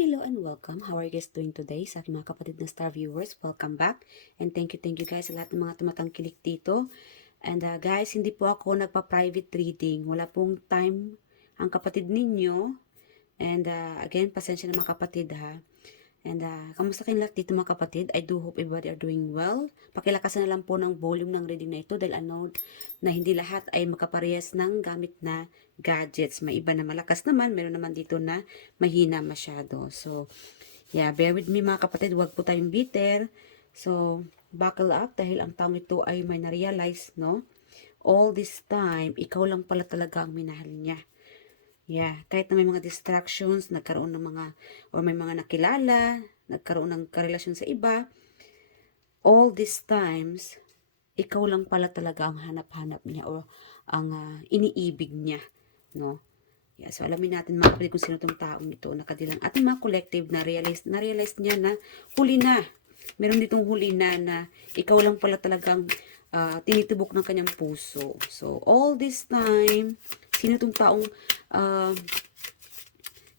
Hello and welcome. How are you guys doing today? Sa aking mga kapatid na star viewers, welcome back. And thank you guys sa lahat ng mga tumatangkilik dito. And guys, hindi po ako nagpa-private reading. Wala pong time ang kapatid ninyo. And again, pasensya na mga kapatid ha. And kamusta kayong lahat dito mga kapatid? I do hope everybody are doing well. Pakilakasan na lang po ng volume ng reading na ito dahil ano na hindi lahat ay makaparehas ng gamit na gadgets. May iba na malakas naman, meron naman dito na mahina masyado. So, yeah, bear with me mga kapatid, huwag po tayong bitter. So, buckle up dahil ang taong ito ay may na-realize, no? All this time, ikaw lang pala talaga ang minahal niya. Yeah, kahit na may mga distractions, nagkaroon ng mga, or may mga nakilala, nagkaroon ng karelasyon sa iba, all these times, ikaw lang pala talaga ang hanap-hanap niya o ang iniibig niya, no? Yeah, so alamin natin mga kapatid kung sino tong taong ito, nakadilang ating mga collective na-realize niya na huli na. Meron ditong huli na ikaw lang pala talagang tinitibok ng kanyang puso. So, all this time, sino tong taong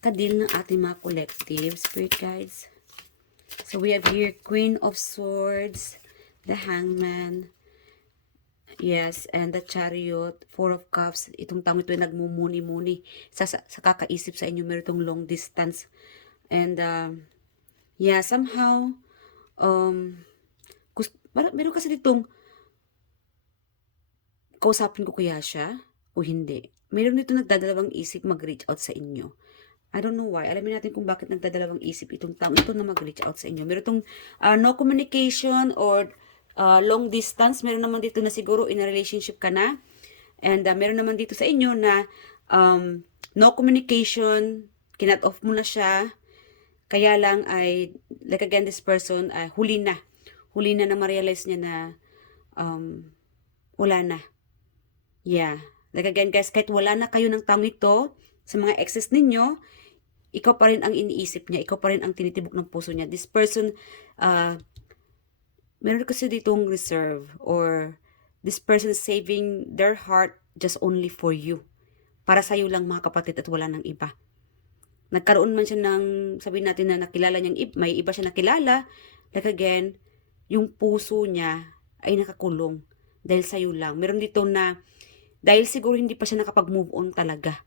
kadil ng ating mga collective spirit guides? So, we have here Queen of Swords, the Hangman, yes, and the Chariot, Four of Cups. Itong taong ito ay nagmumuni-muni sa kakaisip sa inyo. Meron itong long distance. And, yeah, somehow, meron kasi ditong kausapin ko kaya siya o hindi. Meron dito nagdadalawang isip mag-reach out sa inyo. I don't know why. Alamin natin kung bakit nagdadalawang isip itong taong ito na mag-reach out sa inyo. Meron itong no communication or long distance. Meron naman dito na siguro in a relationship ka na. And meron naman dito sa inyo na no communication, kinat off mo na siya. Kaya lang ay, like again, this person, huli na. Huli na ma-realize niya na wala na. Yeah. Like again guys, kahit wala na kayo ng taong ito sa mga exes ninyo, ikaw pa rin ang iniisip niya, ikaw pa rin ang tinitibok ng puso niya. This person, meron kasi ditong reserve or this person is saving their heart just only for you. Para sa'yo lang mga kapatid at wala ng iba. Nagkaroon man siya ng, sabihin natin na nakilala niyang, may iba siya nakilala, like again, yung puso niya ay nakakulong dahil sa'yo lang. Meron dito na, dahil siguro hindi pa siya nakapag-move on talaga.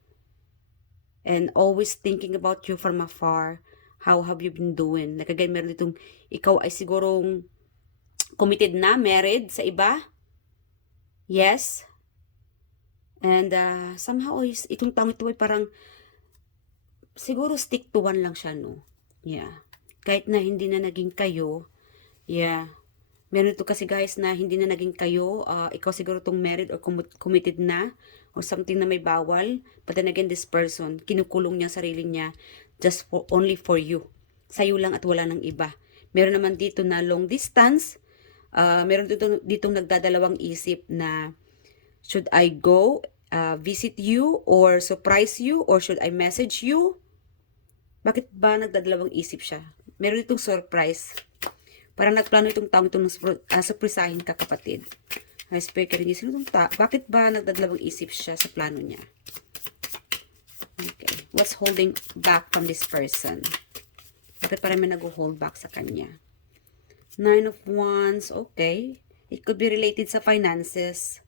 And always thinking about you from afar. How have you been doing? Like again, meron ditong, ikaw ay sigurong committed na, married sa iba. Yes. And somehow, itong taong ito ay parang, siguro stick to one lang siya, no? Yeah. Kahit na hindi na naging kayo, yeah. Meron ito kasi guys na hindi na naging kayo, ikaw siguro tong married or committed na, or something na may bawal. But then again, this person, kinukulong niya sarili niya just only for you. Sa'yo lang at wala ng iba. Meron naman dito na long distance. Meron ditong nagdadalawang isip na should I go visit you or surprise you or should I message you? Bakit ba nagdadalawang isip siya? Meron ditong surprise. Parang nagplano itong taong itong surprisahin ka kapatid. Spirit ka rin sino itong tao? Bakit ba nagdadalawang isip siya sa plano niya? Okay. What's holding back from this person? Bakit parang may nag-hold back sa kanya? Nine of Wands. Okay. It could be related sa finances.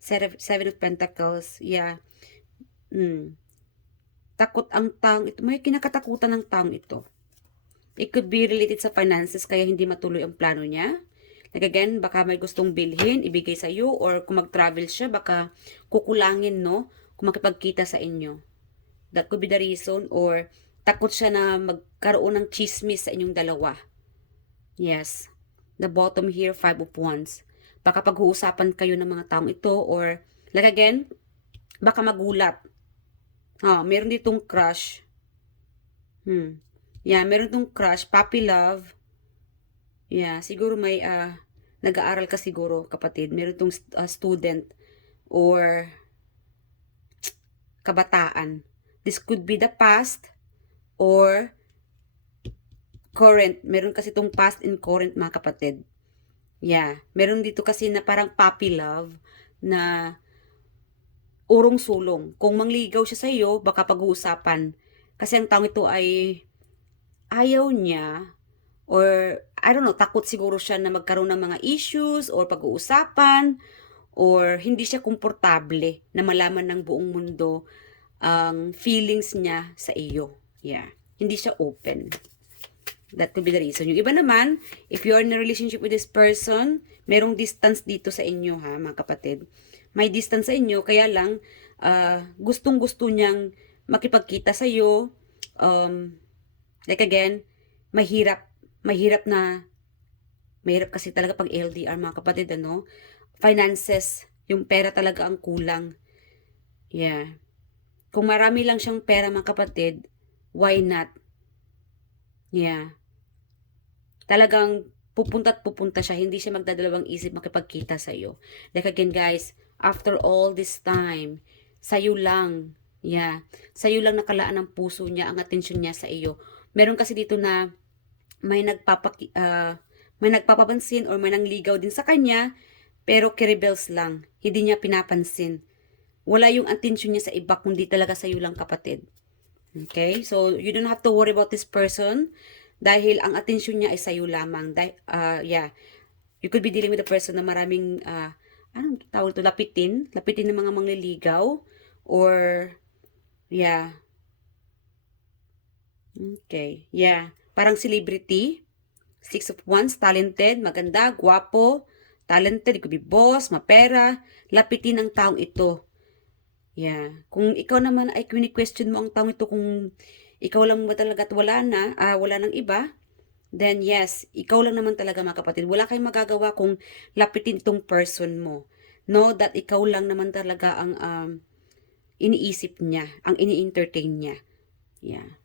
Seven of Pentacles. Yeah. Takot ang taong ito. May kinakatakutan ng taong ito. It could be related sa finances kaya hindi matuloy ang plano niya. Like again, baka may gustong bilhin, ibigay sa iyo, or kung mag-travel siya, baka kukulangin, no? Kung makipagkita sa inyo. That could be the reason, or takot siya na magkaroon ng chismis sa inyong dalawa. Yes. The bottom here, Five of Wands. Baka pag-uusapan kayo ng mga taong ito, or like again, baka magulat. Meron ditong crush. Yeah, meron tong crush, puppy love. Yeah, siguro may nag-aaral ka siguro, kapatid. Meron tong student or kabataan. This could be the past or current. Meron kasi tong past and current mga kapatid. Yeah, meron dito kasi na parang puppy love na urong-sulong. Kung mangligaw siya sa iyo, baka pag-uusapan. Kasi ang taong ito ay ayaw niya or I don't know, takot siguro siya na magkaroon ng mga issues or pag-uusapan or hindi siya komportable na malaman ng buong mundo ang feelings niya sa iyo. Yeah. Hindi siya open. That could be the reason. Yung iba naman, if you are in a relationship with this person, merong distance dito sa inyo ha, mga kapatid. May distance sa inyo, kaya lang, gustong-gusto niyang makipagkita sa iyo. Like again, mahirap, mahirap na, mahirap kasi talaga pag LDR mga kapatid, ano? Finances, yung pera talaga ang kulang. Yeah. Kung marami lang siyang pera mga kapatid, why not? Yeah. Talagang pupunta at pupunta siya, hindi siya magdadalawang isip makipagkita sa iyo. Like again guys, after all this time, sa'yo lang, yeah, sa'yo lang nakalaan ang puso niya, ang atensyon niya sa iyo. Meron kasi dito na may may nagpapapansin or may nangligaw din sa kanya, pero kirebels lang, hindi niya pinapansin. Wala yung atensyon niya sa iba, kundi talaga sa'yo lang kapatid. Okay? So, you don't have to worry about this person dahil ang atensyon niya ay sa'yo lamang. Yeah. You could be dealing with a person na maraming, anong tawag ito? Lapitin ng mga mangliligaw. Or, yeah. Okay. Yeah. Parang celebrity. Six of Wands, talented, maganda, guwapo, talented, it could be boss, mapera. Lapitin ang taong ito. Yeah. Kung ikaw naman ay question mo ang taong ito kung ikaw lang ba talaga at wala na, wala nang iba, then yes, ikaw lang naman talaga mga kapatid. Wala kayong magagawa kung lapitin itong person mo. Know that ikaw lang naman talaga ang iniisip niya, ang ini-entertain niya. Yeah.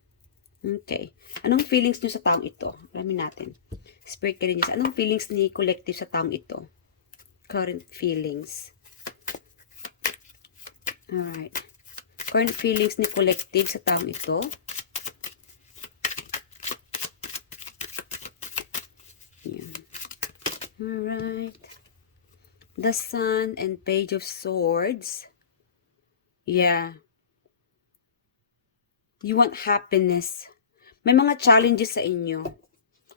Okay. Anong feelings niyo sa taong ito? Alamin natin. Spirit ka rin niya. Anong feelings ni collective sa taong ito? Current feelings. Alright. Current feelings ni collective sa taong ito. Yan. Alright. The Sun and Page of Swords. Yeah. You want happiness. May mga challenges sa inyo.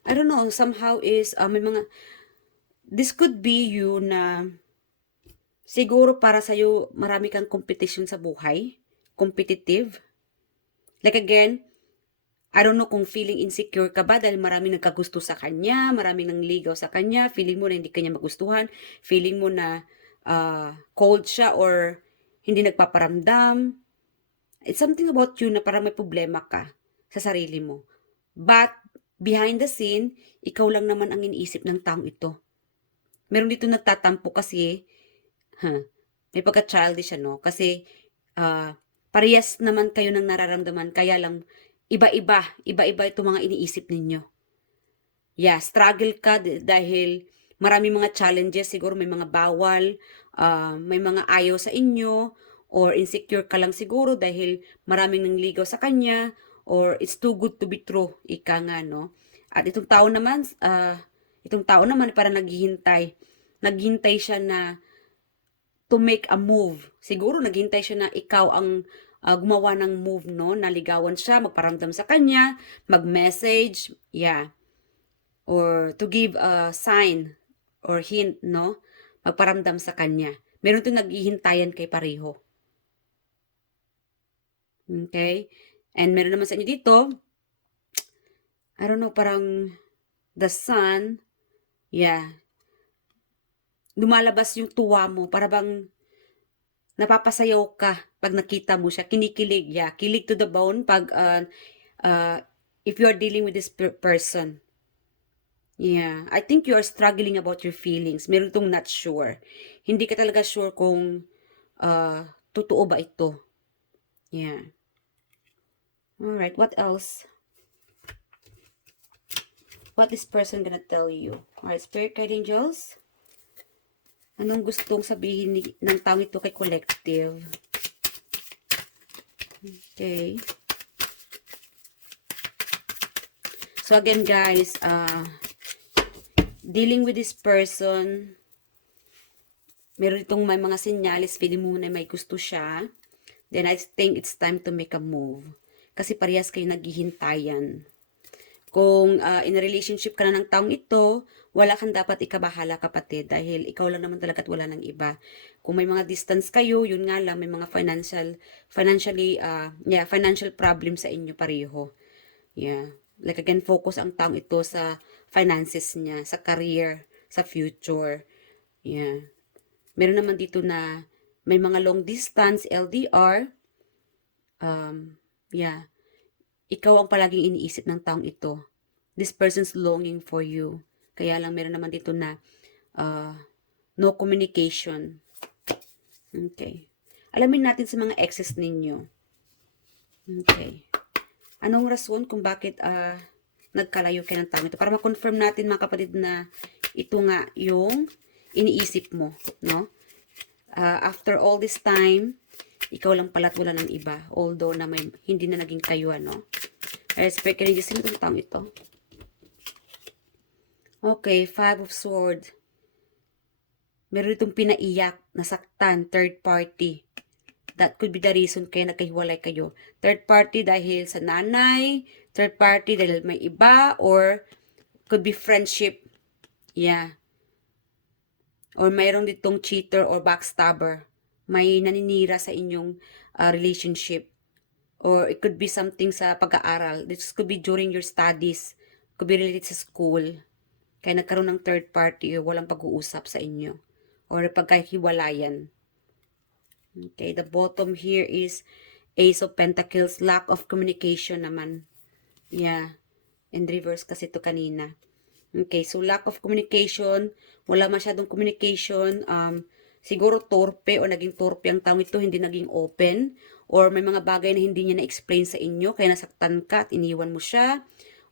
I don't know, somehow is, may mga, this could be you na, siguro para sa'yo, marami kang competition sa buhay. Competitive. Like again, I don't know kung feeling insecure ka ba dahil maraming nagkagusto sa kanya, maraming nangligaw sa kanya, feeling mo na hindi kanya magustuhan, feeling mo na cold siya or hindi nagpaparamdam. It's something about you na parang may problema ka sa sarili mo. But, behind the scene, ikaw lang naman ang iniisip ng taong ito. Meron dito nagtatampo kasi, may pagka-childish ano, kasi parehas naman kayo ng nararamdaman, kaya lang iba-iba itong mga iniisip ninyo. Yeah, struggle ka dahil marami mga challenges, siguro may mga bawal, may mga ayaw sa inyo, or insecure ka lang siguro dahil maraming nangligaw sa kanya, or it's too good to be true, ika nga, no? At itong tao naman parang naghihintay. Naghihintay siya na to make a move. Siguro naghihintay siya na ikaw ang gumawa ng move, no? Naligawan siya, magparamdam sa kanya, mag-message, yeah. Or to give a sign or hint, no? Magparamdam sa kanya. Meron itong naghihintayan kay pareho. Okay? And meron naman sa inyo dito, I don't know, parang the Sun, yeah. Lumalabas yung tuwa mo, para bang napapasayaw ka pag nakita mo siya, kinikilig, yeah. Kilig to the bone pag if you are dealing with this person. Yeah, I think you are struggling about your feelings. Meron itong not sure. Hindi ka talaga sure kung totoo ba ito. Yeah. Alright, what else? What this person gonna tell you? Alright, Spirit Guide Angels. Anong gustong sabihin ng taong ito kay collective? Okay. So again guys, dealing with this person, meron itong may mga senyalis, feeling mo na may gusto siya, then I think it's time to make a move. Kasi parehas kayo naghihintayan. Kung in a relationship ka na ng taong ito, wala kang dapat ikabahala kapatid dahil ikaw lang naman talaga at wala ng iba. Kung may mga distance kayo, yun nga lang, may mga financial problem sa inyo pareho. Yeah. Like again, focus ang taong ito sa finances niya, sa career, sa future. Yeah. Meron naman dito na may mga long distance, LDR. Yeah. Ikaw ang palaging iniisip ng taong ito. This person's longing for you. Kaya lang meron naman dito na no communication. Okay. Alamin natin sa mga exes ninyo. Okay. Anong rason kung bakit nagkalayo kayo ng taong ito? Para ma-confirm natin mga kapatid na ito nga yung iniisip mo, no? After all this time, ikaw lang pala at wala ng iba. Although na hindi na naging kayo, ano? Respect ka rin. Sino itong taong ito? Okay, 5 of Swords. Meron itong pinaiyak, nasaktan, third party. That could be the reason kaya nagkahiwalay kayo. Third party dahil sa nanay, third party dahil may iba, or could be friendship. Yeah. Or mayroong ditong cheater or backstabber. May naninira sa inyong relationship. Or it could be something sa pag-aaral. This could be during your studies. Could be related sa school. Kaya nagkaroon ng third party o walang pag-uusap sa inyo. Or pagkahiwalayan. Okay, the bottom here is Ace of Pentacles, lack of communication naman. Yeah. And reverse kasi ito kanina. Okay, so lack of communication, wala masyadong communication, siguro torpe o naging torpe ang taong ito, hindi naging open, or may mga bagay na hindi niya na-explain sa inyo, kaya nasaktan ka at iniwan mo siya,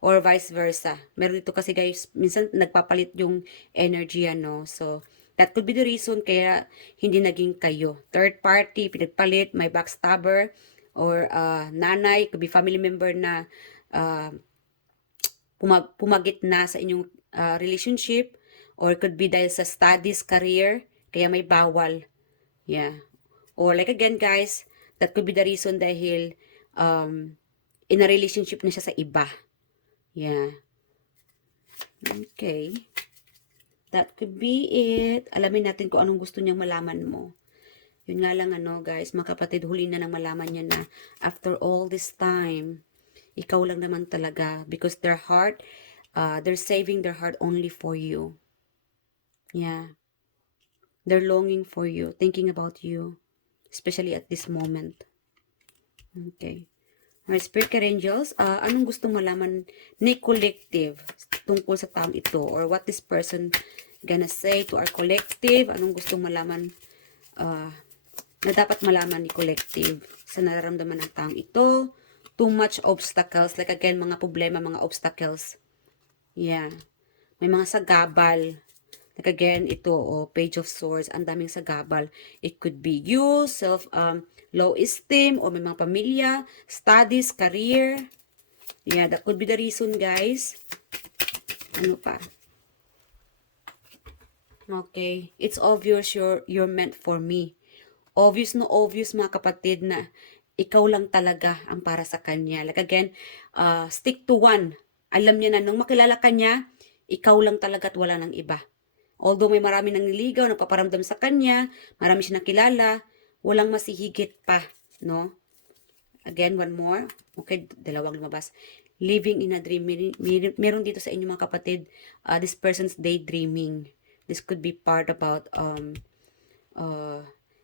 or vice versa. Meron dito kasi guys, minsan nagpapalit yung energy, ano, so that could be the reason kaya hindi naging kayo. Third party, pinagpalit, may backstabber, or nanay, could be family member na pumagit na sa inyong relationship, or could be dahil sa studies, career, kaya may bawal. Yeah. Or like again guys, that could be the reason dahil in a relationship na siya sa iba. Yeah. Okay. That could be it. Alamin natin kung anong gusto niyang malaman mo. Yun nga lang ano guys, mga kapatid, huli na nang malaman niya na after all this time, ikaw lang naman talaga. Because their heart, they're saving their heart only for you. Yeah. They're longing for you, thinking about you. Especially at this moment. Okay. Alright, Spirit Angels, anong gustong malaman ni Collective tungkol sa taong ito? Or what this person gonna say to our collective? Anong gustong malaman na dapat malaman ni Collective sa nararamdaman ng taong ito? Too much obstacles. Like again, mga problema, mga obstacles. Yeah. May mga sagabal. Like again, ito, Page of Swords, ang daming sagabal. It could be you, low esteem, or may mga pamilya, studies, career. Yeah, that could be the reason, guys. Ano pa? Okay, it's obvious you're meant for me. Obvious no obvious mga kapatid na ikaw lang talaga ang para sa kanya. Like again, stick to one. Alam niya na nung makilala ka niya, ikaw lang talaga at wala ng iba. Although may marami nang niligaw, nagpaparamdam sa kanya, marami siya nakilala, walang masihigit pa, no? Again, one more. Okay, dalawang lumabas. Living in a dream. Meron dito sa inyo mga kapatid, this person's daydreaming. This could be part about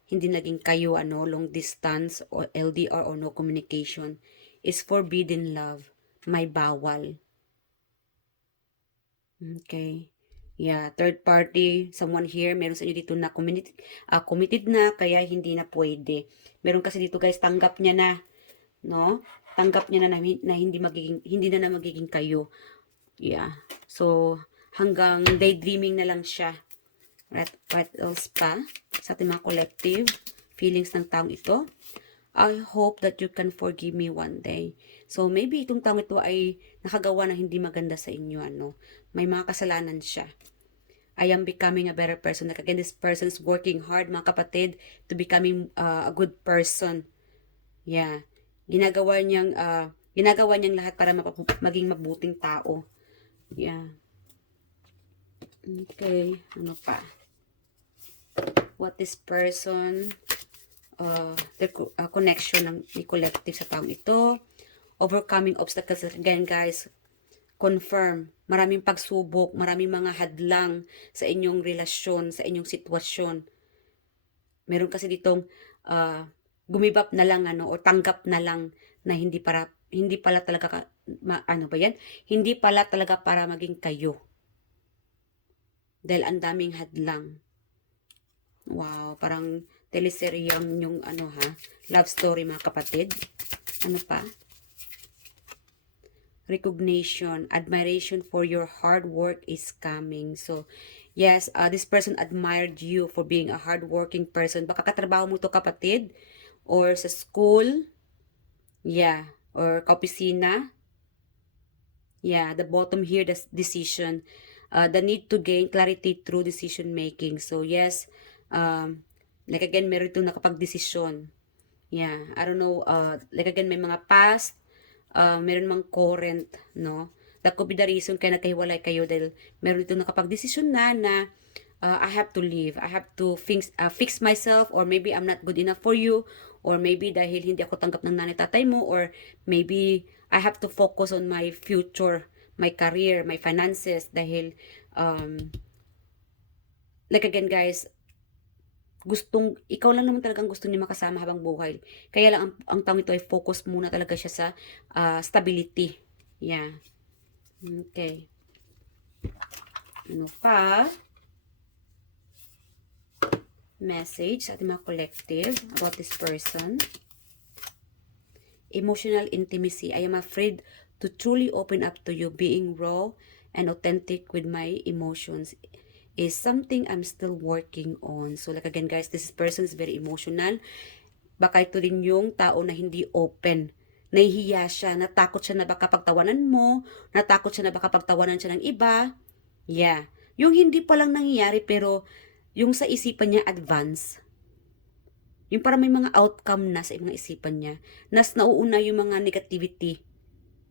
hindi naging kayo, long distance or LDR or no communication. Is forbidden love. May bawal. Okay. Yeah, third party, someone here, meron sa inyo dito na committed na, kaya hindi na pwede. Meron kasi dito guys, tanggap niya na, no? Tanggap niya na hindi na magiging kayo. Yeah. So, hanggang daydreaming na lang siya. What else pa? Sa ating mga collective feelings ng taong ito. I hope that you can forgive me one day. So, maybe itong taong ito ay nakagawa na hindi maganda sa inyo, May mga kasalanan siya. I am becoming a better person. Like again, this person is working hard, mga kapatid, to becoming a good person. Yeah. Ginagawa niyang Ginagawa niyang lahat para maging mabuting tao. Yeah. Okay, ano pa? What this person, their connection ng may collective sa taong ito. Overcoming obstacles. Again, guys, confirm. Maraming pagsubok, maraming mga hadlang sa inyong relasyon, sa inyong sitwasyon. Meron kasi ditong gumibap na lang o tanggap na lang na hindi pala talaga ano ba yan? Hindi pala talaga para maging kayo. Dahil ang daming hadlang. Wow, parang teleseryang yung love story mga kapatid. Ano pa? Recognition, admiration for your hard work is coming. So, yes, this person admired you for being a hardworking person. Baka katrabaho mo to kapatid, or sa school, yeah, or kaopisina. Yeah, the bottom here, the decision. The need to gain clarity through decision making. So, yes, like again, meron itong nakapag-desisyon. Yeah, I don't know, like again, may mga past, meron mang current, no? That could be the reason kaya nagkahiwalay kayo dahil meron itong nakapag-desisyon na I have to leave. I have to fix myself, or maybe I'm not good enough for you, or maybe dahil hindi ako tanggap ng nanay tatay mo, or maybe I have to focus on my future, my career, my finances, dahil like again guys, ikaw lang naman talagang gusto niya makasama habang buhay. Kaya lang ang taong ito ay focus muna talaga siya sa stability. Yeah. Okay. Ano pa? Message sa ating mga collective about this person. Emotional intimacy. I am afraid to truly open up to you. Being raw and authentic with my emotions is something I'm still working on. So like again guys, this person is very emotional. Baka ito rin yung tao na hindi open. Nahihiya siya, natakot siya na baka pagtawanan mo, natakot siya na baka pagtawanan siya ng iba. Yeah. Yung hindi pa lang nangyayari pero yung sa isipan niya advance. Yung parang may mga outcome na sa mga isipan niya. Nas nauuna yung mga negativity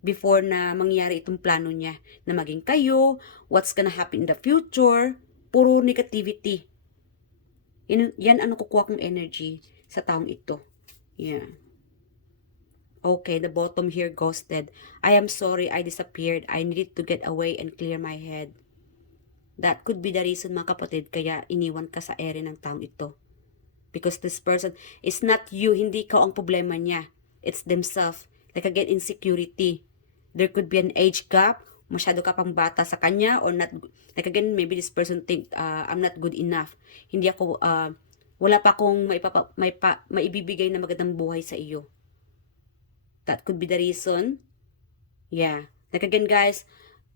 before na mangyari itong plano niya na maging kayo, what's gonna happen in the future, puro negativity. Yan ano kukuha kong energy sa taong ito. Yeah. Okay, the bottom here, ghosted. I am sorry I disappeared. I needed to get away and clear my head. That could be the reason mga kapatid kaya iniwan ka sa ere ng taong ito. Because this person is not you, hindi ka ang problema niya. It's themselves. Like again, insecurity. There could be an age gap, masyado ka pang bata sa kanya, or not, like again, maybe this person think, I'm not good enough. Hindi ako, wala pa akong maibibigay na magandang buhay sa iyo. That could be the reason. Yeah. Like again guys,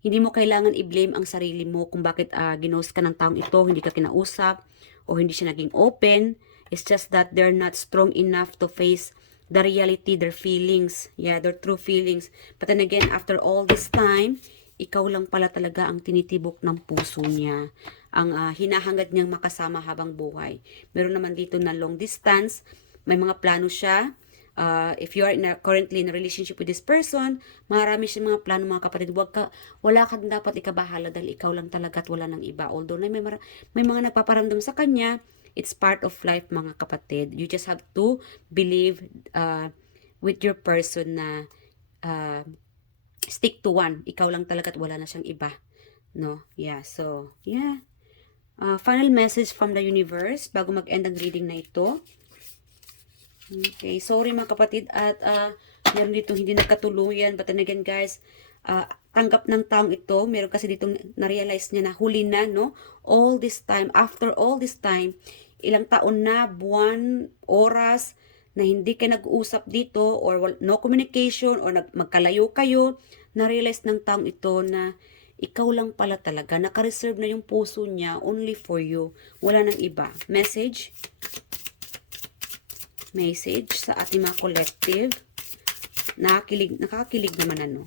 hindi mo kailangan i-blame ang sarili mo kung bakit ginost ka ng taong ito, hindi ka kinausap, o hindi siya naging open. It's just that they're not strong enough to face the reality, their feelings. Yeah, their true feelings. But then again, after all this time, ikaw lang pala talaga ang tinitibok ng puso niya. Ang hinahangad niyang makasama habang buhay. Meron naman dito na long distance. May mga plano siya. If you are currently in a relationship with this person, marami siyang mga plano mga kapatid. Wala kang dapat ikabahala dahil ikaw lang talaga at wala nang iba. Although may mga nagpaparamdam sa kanya, it's part of life mga kapatid. You just have to believe with your person na stick to one. Ikaw lang talaga at wala na siyang iba. No? Yeah. So, yeah. Final message from the universe bago mag-end ang reading na ito. Okay. Sorry mga kapatid at meron dito hindi nagkatuluyan. But then again guys, tanggap ng taong ito. Meron kasi dito na-realize niya na huli na, no? All this time, after all this time, ilang taon na, buwan, oras, na hindi kayo nag-uusap dito, or no communication, or magkalayo kayo, na-realize ng taong ito na ikaw lang pala talaga, naka-reserve na yung puso niya only for you. Wala nang iba. Message? Message sa ating mga collective. Nakakakilig naman ano.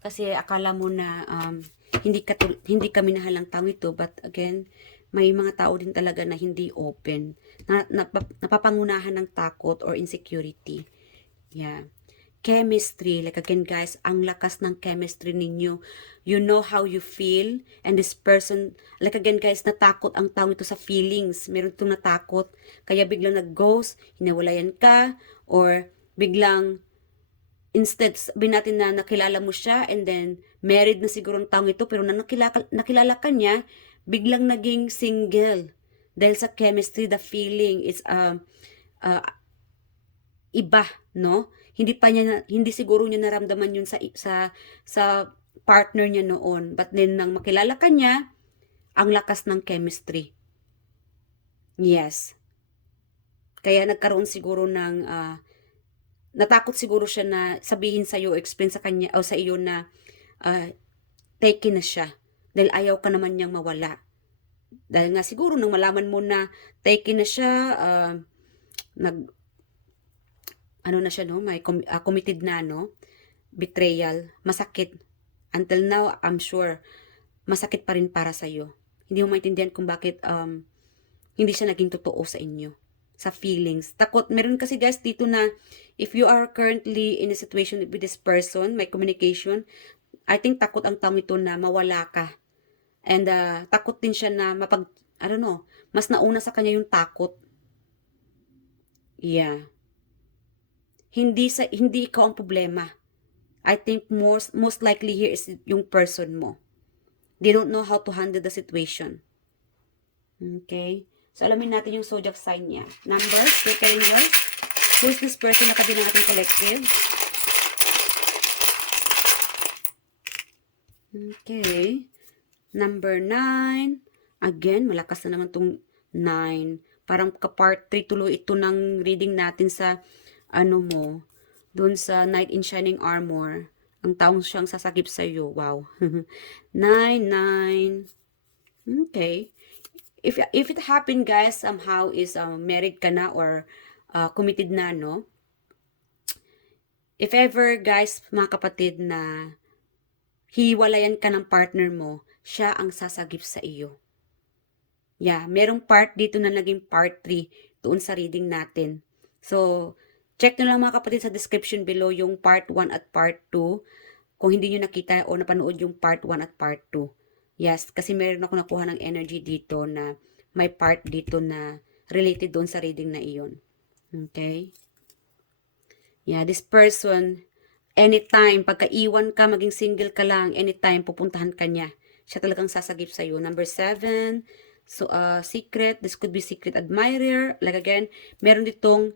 Kasi akala mo na hindi kami minahal ng tao ito, but again, may mga tao din talaga na hindi open, napapangunahan ng takot or insecurity. Yeah. Chemistry. Like again, guys, ang lakas ng chemistry ninyo. You know how you feel. And this person, like again, guys, natakot ang tao ito sa feelings. Meron itong natakot. Kaya biglang nag-ghost, hinawalayan ka, or biglang, instead, sabihin natin na nakilala mo siya, and then, married na siguro ang taong ito, pero na nakilala ka niya, biglang naging single. Dahil sa chemistry, the feeling is, uh, iba, no? Hindi siguro niya naramdaman yun sa partner niya noon. But then nang makilala ka niya, ang lakas ng chemistry. Yes. Kaya nagkaroon siguro ng natakot siguro siya na sabihin sa iyo, explain sa kanya o sa iyo na taken na siya dahil ayaw ka naman niyang mawala. Dahil nga siguro nang malaman mo na taken na siya, nag ano na siya, no, may committed na, no, betrayal, masakit. Until now, I'm sure, masakit pa rin para sa'yo. Hindi mo maintindihan kung bakit hindi siya naging totoo sa inyo. Sa feelings. Takot, meron kasi guys dito na, if you are currently in a situation with this person, may communication, I think takot ang tao ito na mawala ka. And takot din siya na I don't know, mas nauna sa kanya yung takot. Yeah. Hindi ikaw ang problema. I think most likely here is yung person mo. They don't know how to handle the situation. Okay? So, alamin natin yung zodiac sign niya. Numbers, we're telling you. Who is this person na tabi ng ating collective? Okay. Number 9. Again, malakas na naman tong 9. Parang ka-part 3 tuloy ito ng reading natin sa mo, dun sa Knight in Shining Armor, ang taong siyang sasakip sa iyo. Wow. 9, 9. Okay. If it happened, guys, somehow is married ka na or committed na, no? If ever, guys, mga kapatid, na hiwalayan ka ng partner mo, siya ang sasagip sa iyo. Yeah, merong part dito na naging part 3 doon sa reading natin. So, check nyo lang mga kapatid sa description below yung part 1 at part 2 kung hindi nyo nakita o napanood yung part 1 at part 2. Yes, kasi meron ako nakuha ng energy dito na may part dito na related doon sa reading na iyon. Okay? Yeah, this person, anytime, pagkaiwan ka, maging single ka lang, anytime, pupuntahan ka niya. Siya talagang sasagip sa'yo. Number 7, so, secret, this could be secret admirer. Like again, meron ditong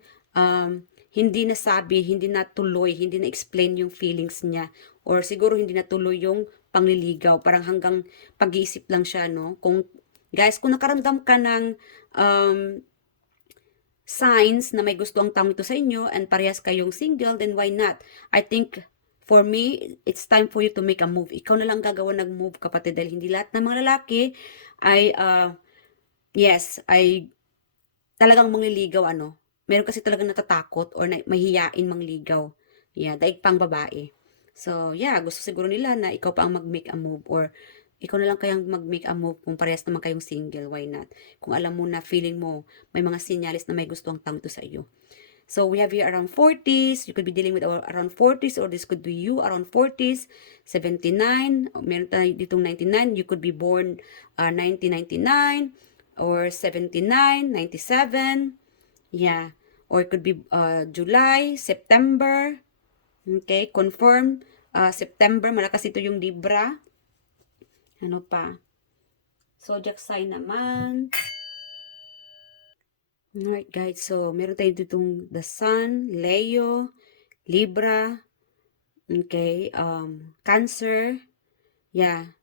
hindi nasabi, hindi natuloy, hindi na-explain yung feelings niya. Or siguro hindi natuloy yung pangliligaw. Parang hanggang pag-iisip lang siya, no? Guys, kung nakaramdam ka ng signs na may gusto ang taong ito sa inyo and parehas kayong single, then why not? I think, for me, it's time for you to make a move. Ikaw na lang gagawa ng move, kapatid, dahil hindi lahat ng mga lalaki ay, yes, ay talagang mangliligaw, meron kasi talagang natatakot or mahihiyain mangligaw. Yeah, daig pang babae. So, yeah, gusto siguro nila na ikaw pa ang mag-make a move or ikaw na lang kayang mag-make a move kung parehas naman kayong single, why not? Kung alam mo na feeling mo, may mga sinyalis na may gusto ang tao ito sa iyo. So, we have here around 40s. You could be dealing with around 40s or this could be you around 40s. 79. Meron tayo ditong 99. You could be born 1999 or 79, 97. Yeah. Or it could be July, September. Okay, confirm. September, malakas ito yung Libra. Ano pa? Zodiac sign naman. Alright guys, so meron tayo ditong the Sun, Leo, Libra, okay, Cancer. Yeah.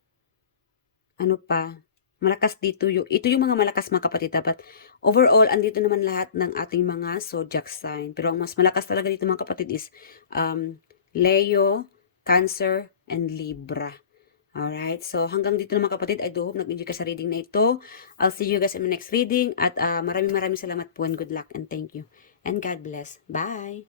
Ano pa? Malakas dito ito yung mga malakas mga kapatid. Dapat overall, andito naman lahat ng ating mga zodiac sign. Pero ang mas malakas talaga dito mga kapatid is Leo, Cancer, and Libra. Alright, so hanggang dito na mga kapatid. I do hope nag-enjoy ka sa reading na ito. I'll see you guys in my next reading. At maraming salamat po and good luck and thank you. And God bless. Bye!